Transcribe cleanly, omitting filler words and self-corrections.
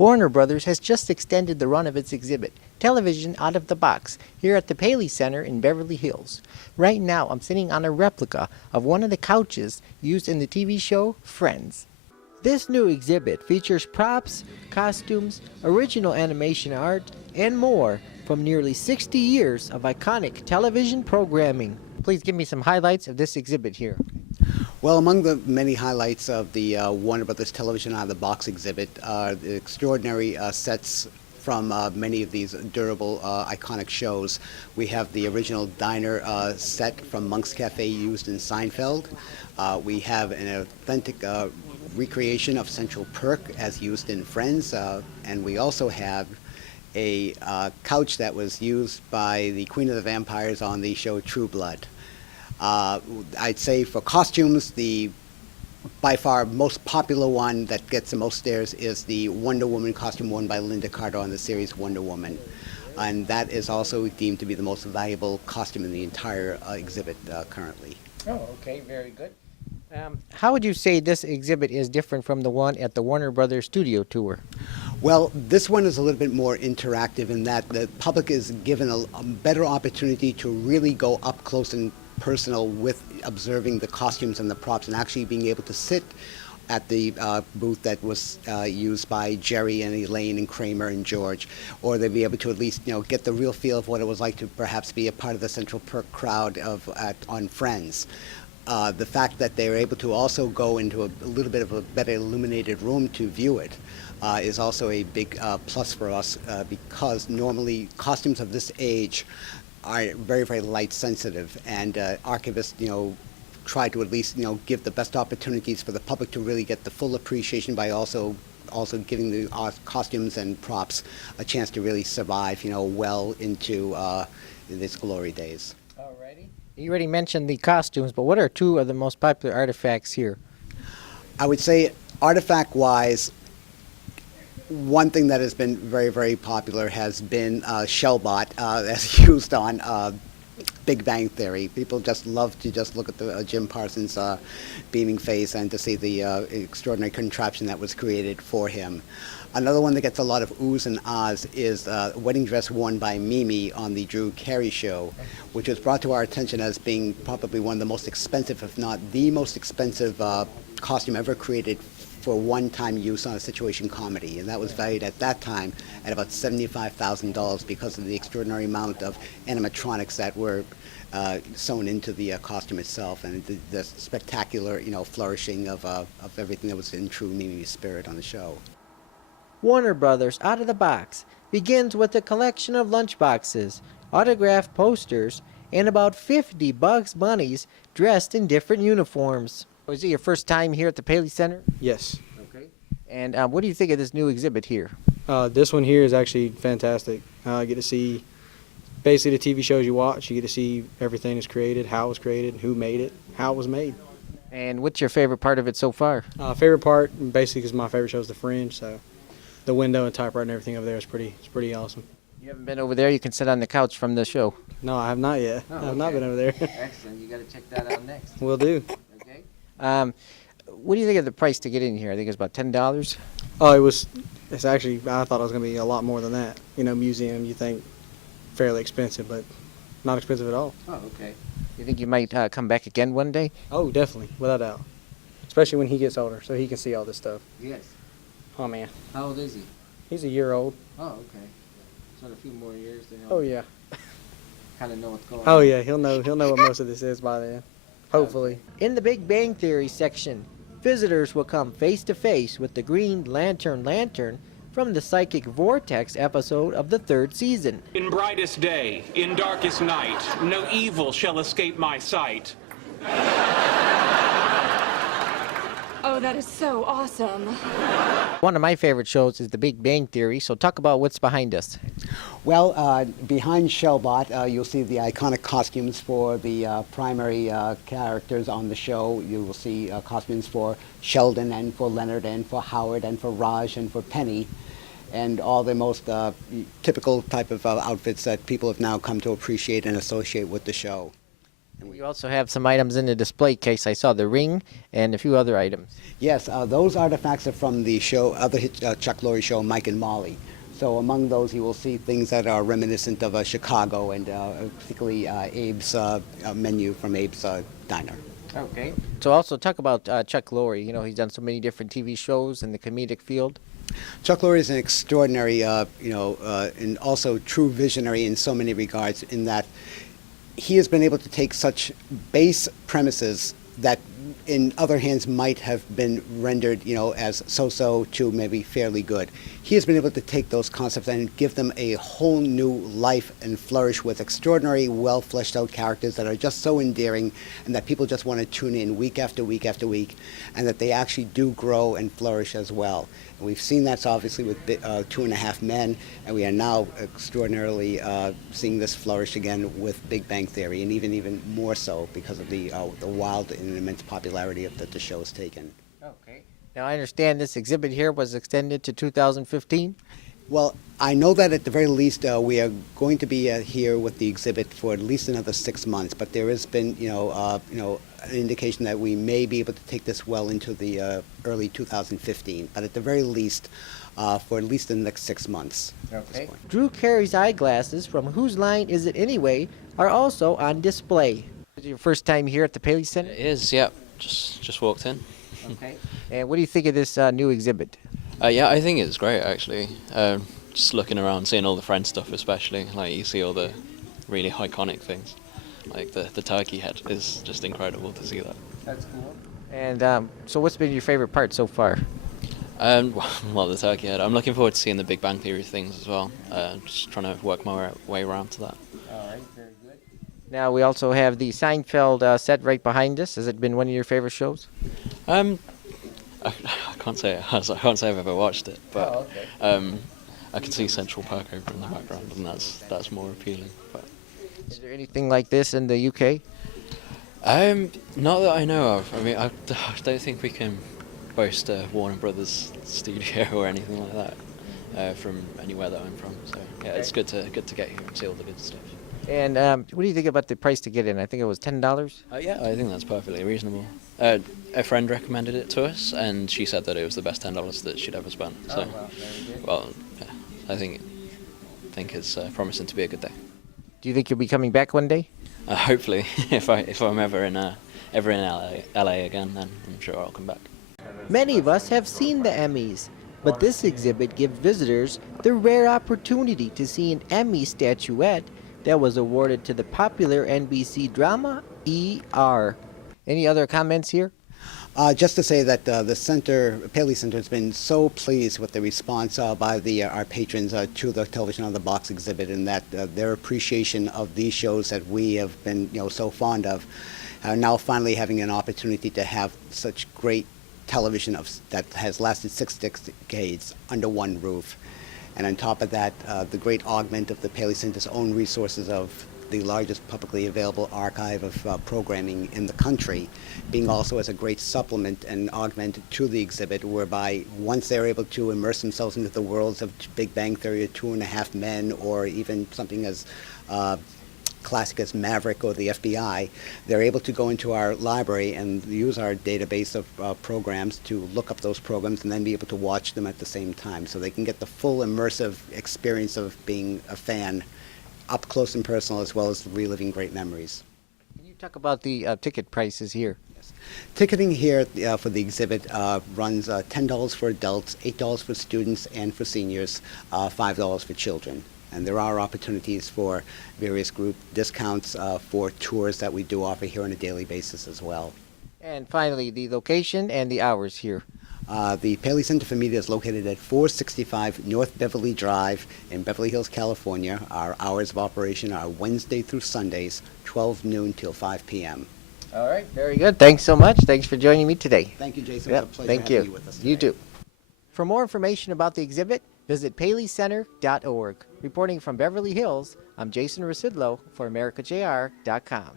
Warner Brothers has just extended the run of its exhibit, Television Out of the Box, here at the Paley Center in Beverly Hills. Right now, I'm sitting on a replica of one of the couches used in the TV show Friends. This new exhibit features props, costumes, original animation art, and more from nearly 60 years of iconic television programming. Please give me some highlights of this exhibit here. Well, among the many highlights of the Warner Brothers Television Out of the Box exhibit are the extraordinary sets from many of these durable, iconic shows. We have the original diner set from Monk's Cafe used in Seinfeld. We have an authentic recreation of Central Perk as used in Friends, and we also have a couch that was used by the Queen of the Vampires on the show True Blood. I'd say for costumes, the by far most popular one that gets the most stares is the Wonder Woman costume worn by Linda Carter on the series Wonder Woman. And that is also deemed to be the most valuable costume in the entire exhibit currently. Oh, okay, very good. How would you say this exhibit is different from the one at the Warner Brothers Studio Tour? Well, this one is a little bit more interactive in that the public is given a better opportunity to really go up close and personal with observing the costumes and the props and actually being able to sit at the booth that was used by Jerry and Elaine and Kramer and George, or they'd be able to at least get the real feel of what it was like to perhaps be a part of the Central Perk crowd on Friends. The fact that they were able to also go into a little bit of a better illuminated room to view it is also a big plus for us because normally costumes of this age are very, very light sensitive, and archivists, try to at least, give the best opportunities for the public to really get the full appreciation by also giving the costumes and props a chance to really survive, well into these glory days. Alrighty. You already mentioned the costumes, but what are two of the most popular artifacts here? I would say artifact-wise, one thing that has been very, very popular has been Shellbot, as used on Big Bang Theory. People just love to just look at the Jim Parsons beaming face and to see the extraordinary contraption that was created for him. Another one that gets a lot of oohs and ahs is a wedding dress worn by Mimi on the Drew Carey show, which was brought to our attention as being probably one of the most expensive, if not the most expensive costume ever created for one-time use on a situation comedy, and that was valued at that time at about $75,000 because of the extraordinary amount of animatronics that were sewn into the costume itself, and the spectacular, flourishing of everything that was in true Mimi's spirit on the show. Warner Brothers Out of the Box begins with a collection of lunchboxes, autographed posters, and about 50 Bugs Bunnies dressed in different uniforms. Was it your first time here at the Paley Center? Yes. Okay. And what do you think of this new exhibit here? This one here is actually fantastic. I get to see basically the TV shows you watch. You get to see everything that's created, how it was created, who made it, how it was made. And what's your favorite part of it so far? Favorite part, basically, because my favorite show is The Fringe, so the window and typewriter and everything over there is pretty awesome. You haven't been over there? You can sit on the couch from the show. No, I have not yet. Oh, I have not been over there. Excellent. You got to check that out next. Will do. Okay. What do you think of the price to get in here? I think it's about $10. Oh, it's actually, I thought it was going to be a lot more than that. Museum, you think fairly expensive, but not expensive at all. Oh, okay. You think you might come back again one day? Oh, definitely, without doubt. Especially when he gets older, so he can see all this stuff. Yes. Oh, man. How old is he? He's a year old. Oh, okay. So in a few more years, then Oh, yeah. kind of know what's going on. Oh, yeah, he'll know what most of this is by then. Hopefully. In the Big Bang Theory section, visitors will come face to face with the Green Lantern from the Psychic Vortex episode of the 3rd season. In brightest day, in darkest night, no evil shall escape my sight. Oh, that is so awesome. One of my favorite shows is The Big Bang Theory, so talk about what's behind us. Well, behind Shellbot, you'll see the iconic costumes for the primary characters on the show. You will see costumes for Sheldon and for Leonard and for Howard and for Raj and for Penny, and all the most typical type of outfits that people have now come to appreciate and associate with the show. And You also have some items in the display case. I saw the ring and a few other items. Yes, those artifacts are from the show, Chuck Lorre show, Mike and Molly. So among those, you will see things that are reminiscent of Chicago and particularly Abe's menu from Abe's Diner. Okay. So also talk about Chuck Lorre. You know, he's done so many different TV shows in the comedic field. Chuck Lorre is an extraordinary, and also true visionary in so many regards, in that he has been able to take such base premises that in other hands might have been rendered, as so-so to maybe fairly good. He has been able to take those concepts and give them a whole new life and flourish with extraordinary, well-fleshed-out characters that are just so endearing and that people just want to tune in week after week after week, and that they actually do grow and flourish as well. And we've seen that obviously with 2.5 Men, and we are now extraordinarily seeing this flourish again with Big Bang Theory, and even more so because of the wild and immense popularity that the show has taken. Okay. Now I understand this exhibit here was extended to 2015. Well, I know that at the very least we are going to be here with the exhibit for at least another 6 months. But there has been, an indication that we may be able to take this well into the early 2015. But at the very least, for at least the next 6 months. At this point. Drew Carey's eyeglasses from Whose Line Is It Anyway are also on display. Is it your first time here at the Paley Center? It is, yep. Just walked in. Okay. And what do you think of this new exhibit? Yeah, I think it's great actually. Just looking around, seeing all the Friends stuff, especially. Like you see all the really iconic things. Like the turkey head is just incredible to see that. That's cool. And so, what's been your favorite part so far? Well, the turkey head. I'm looking forward to seeing the Big Bang Theory things as well. Just trying to work my way around to that. All right, very good. Now we also have the Seinfeld set right behind us. Has it been one of your favorite shows? I can't say I've ever watched it, but I can see Central Park over in the background, and that's more appealing. But is there anything like this in the UK? Not that I know of. I mean, I don't think we can boast a Warner Brothers studio or anything like that from anywhere that I'm from. So yeah, it's good to get here and see all the good stuff. And what do you think about the price to get in? I think it was $10. Yeah, I think that's perfectly reasonable. A friend recommended it to us, and she said that it was the best $10 that she'd ever spent. So, well, yeah, I think it's promising to be a good day. Do you think you'll be coming back one day? Hopefully, if I'm ever in LA again, then I'm sure I'll come back. Many of us have seen the Emmys, but this exhibit gives visitors the rare opportunity to see an Emmy statuette that was awarded to the popular NBC drama ER. Any other comments here? Just to say that the Paley Center has been so pleased with the response by our patrons to the Television on the Box exhibit, and that their appreciation of these shows that we have been so fond of are now finally having an opportunity to have such great television that has lasted 6 decades under one roof. And on top of that, the great augment of the Paley Center's own resources of the largest publicly available archive of programming in the country, being also as a great supplement and augment to the exhibit, whereby once they're able to immerse themselves into the worlds of Big Bang Theory, 2.5 Men, or even something as classic as Maverick or the FBI, they're able to go into our library and use our database of programs to look up those programs and then be able to watch them at the same time. So they can get the full immersive experience of being a fan up close and personal, as well as reliving great memories. Can you talk about the ticket prices here? Yes. Ticketing here for the exhibit runs $10 for adults, $8 for students and for seniors, $5 for children. And there are opportunities for various group discounts for tours that we do offer here on a daily basis as well. And finally, the location and the hours here. The Paley Center for Media is located at 465 North Beverly Drive in Beverly Hills, California. Our hours of operation are Wednesday through Sundays, 12 noon till 5 p.m. All right, very good. Thanks so much. Thanks for joining me today. Thank you, Jason. Yep, It was a pleasure thank having you. you with us today. You too. For more information about the exhibit, visit paleycenter.org. Reporting from Beverly Hills, I'm Jason Rzucidlo for AmericaJR.com.